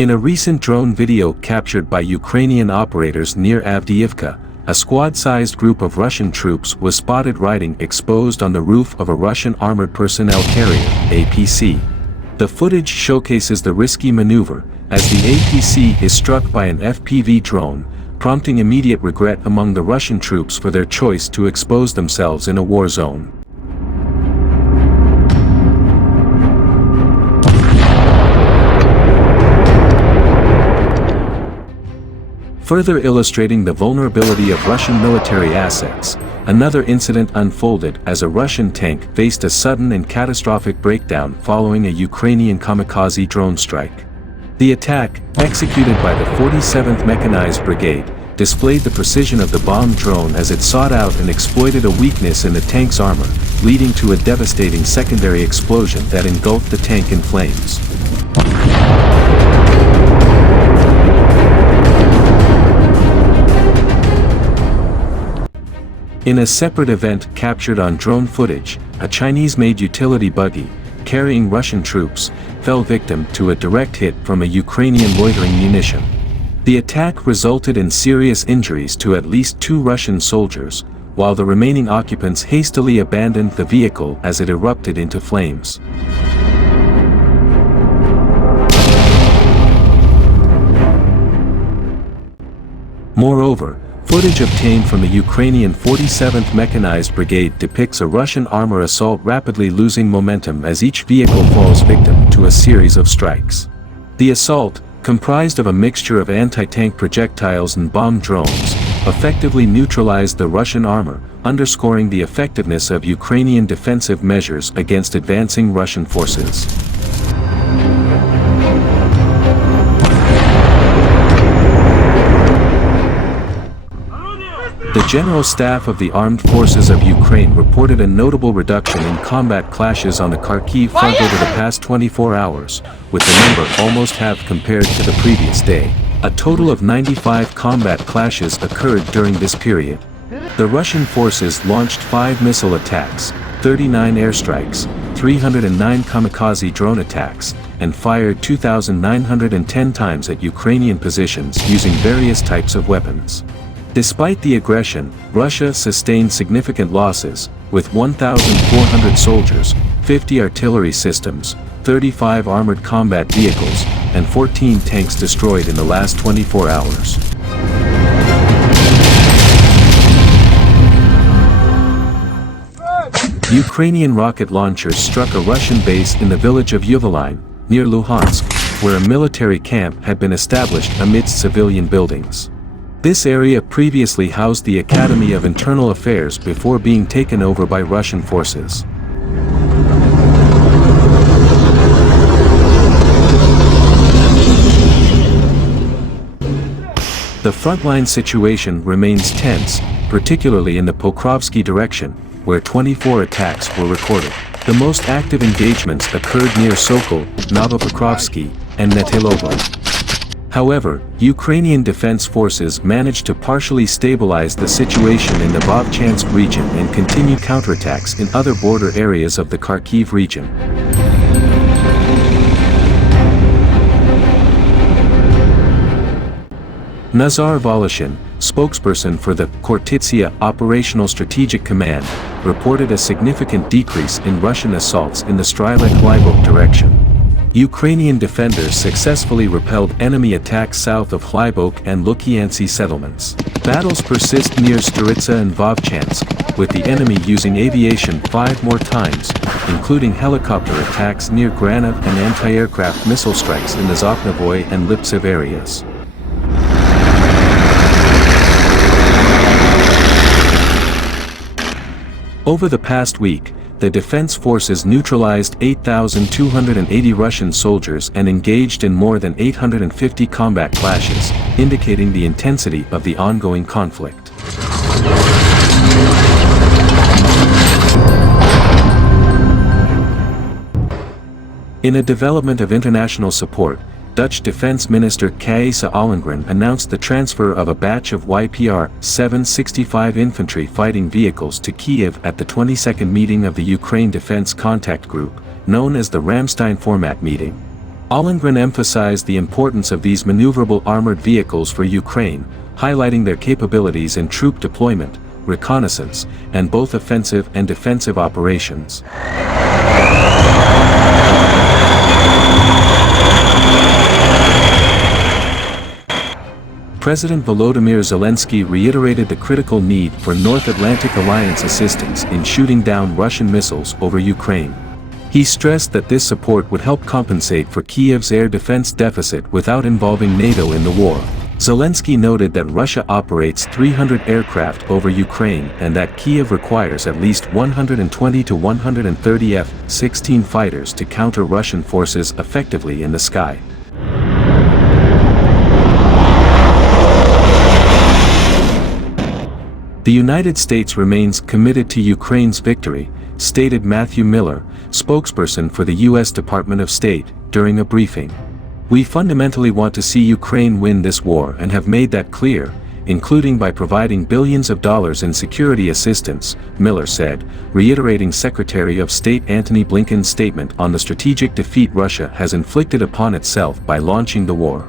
In a recent drone video captured by Ukrainian operators near Avdiivka, a squad-sized group of Russian troops was spotted riding exposed on the roof of a Russian armored personnel carrier, APC. The footage showcases the risky maneuver, as the APC is struck by an FPV drone, prompting immediate regret among the Russian troops for their choice to expose themselves in a war zone. Further illustrating the vulnerability of Russian military assets, another incident unfolded as a Russian tank faced a sudden and catastrophic breakdown following a Ukrainian kamikaze drone strike. The attack, executed by the 47th Mechanized Brigade, displayed the precision of the bombed drone as it sought out and exploited a weakness in the tank's armor, leading to a devastating secondary explosion that engulfed the tank in flames. In a separate event captured on drone footage, a Chinese-made utility buggy, carrying Russian troops, fell victim to a direct hit from a Ukrainian loitering munition. The attack resulted in serious injuries to at least 2 Russian soldiers, while the remaining occupants hastily abandoned the vehicle as it erupted into flames. Moreover, footage obtained from the Ukrainian 47th Mechanized Brigade depicts a Russian armor assault rapidly losing momentum as each vehicle falls victim to a series of strikes. The assault, comprised of a mixture of anti-tank projectiles and bomb drones, effectively neutralized the Russian armor, underscoring the effectiveness of Ukrainian defensive measures against advancing Russian forces. The General Staff of the Armed Forces of Ukraine reported a notable reduction in combat clashes on the Kharkiv front over the past 24 hours, with the number almost half compared to the previous day. A total of 95 combat clashes occurred during this period. The Russian forces launched 5 missile attacks, 39 airstrikes, 309 kamikaze drone attacks, and fired 2,910 times at Ukrainian positions using various types of weapons. Despite the aggression, Russia sustained significant losses, with 1,400 soldiers, 50 artillery systems, 35 armored combat vehicles, and 14 tanks destroyed in the last 24 hours. Ukrainian rocket launchers struck a Russian base in the village of Yuvalin, near Luhansk, where a military camp had been established amidst civilian buildings. This area previously housed the Academy of Internal Affairs before being taken over by Russian forces. The frontline situation remains tense, particularly in the Pokrovsky direction, where 24 attacks were recorded. The most active engagements occurred near Sokol, Novopokrovsky, and Netilovo. However, Ukrainian defense forces managed to partially stabilize the situation in the Vovchansk region and continue counterattacks in other border areas of the Kharkiv region. Nazar Voloshin, spokesperson for the Khortytsia Operational Strategic Command, reported a significant decrease in Russian assaults in the Strelec-Hlybok direction. Ukrainian defenders successfully repelled enemy attacks south of Hlybok and Lukyantsy settlements. Battles persist near Staritsa and Vovchansk, with the enemy using aviation 5 more times, including helicopter attacks near Granov and anti-aircraft missile strikes in the Zoknovoy and Liptsev areas. Over the past week, the defense forces neutralized 8,280 Russian soldiers and engaged in more than 850 combat clashes, indicating the intensity of the ongoing conflict. In a development of international support, Dutch Defense Minister Kajsa Ollongren announced the transfer of a batch of YPR 765 infantry fighting vehicles to Kiev at the 22nd meeting of the Ukraine Defense Contact Group, known as the Ramstein Format meeting. Ollengren emphasized the importance of these maneuverable armored vehicles for Ukraine, highlighting their capabilities in troop deployment, reconnaissance, and both offensive and defensive operations. President Volodymyr Zelensky reiterated the critical need for North Atlantic Alliance assistance in shooting down Russian missiles over Ukraine. He stressed that this support would help compensate for Kyiv's air defense deficit without involving NATO in the war. Zelensky noted that Russia operates 300 aircraft over Ukraine and that Kyiv requires at least 120 to 130 F-16 fighters to counter Russian forces effectively in the sky. The United States remains committed to Ukraine's victory, stated Matthew Miller, spokesperson for the U.S. Department of State, during a briefing. We fundamentally want to see Ukraine win this war and have made that clear, including by providing billions of dollars in security assistance, Miller said, reiterating Secretary of State Antony Blinken's statement on the strategic defeat Russia has inflicted upon itself by launching the war.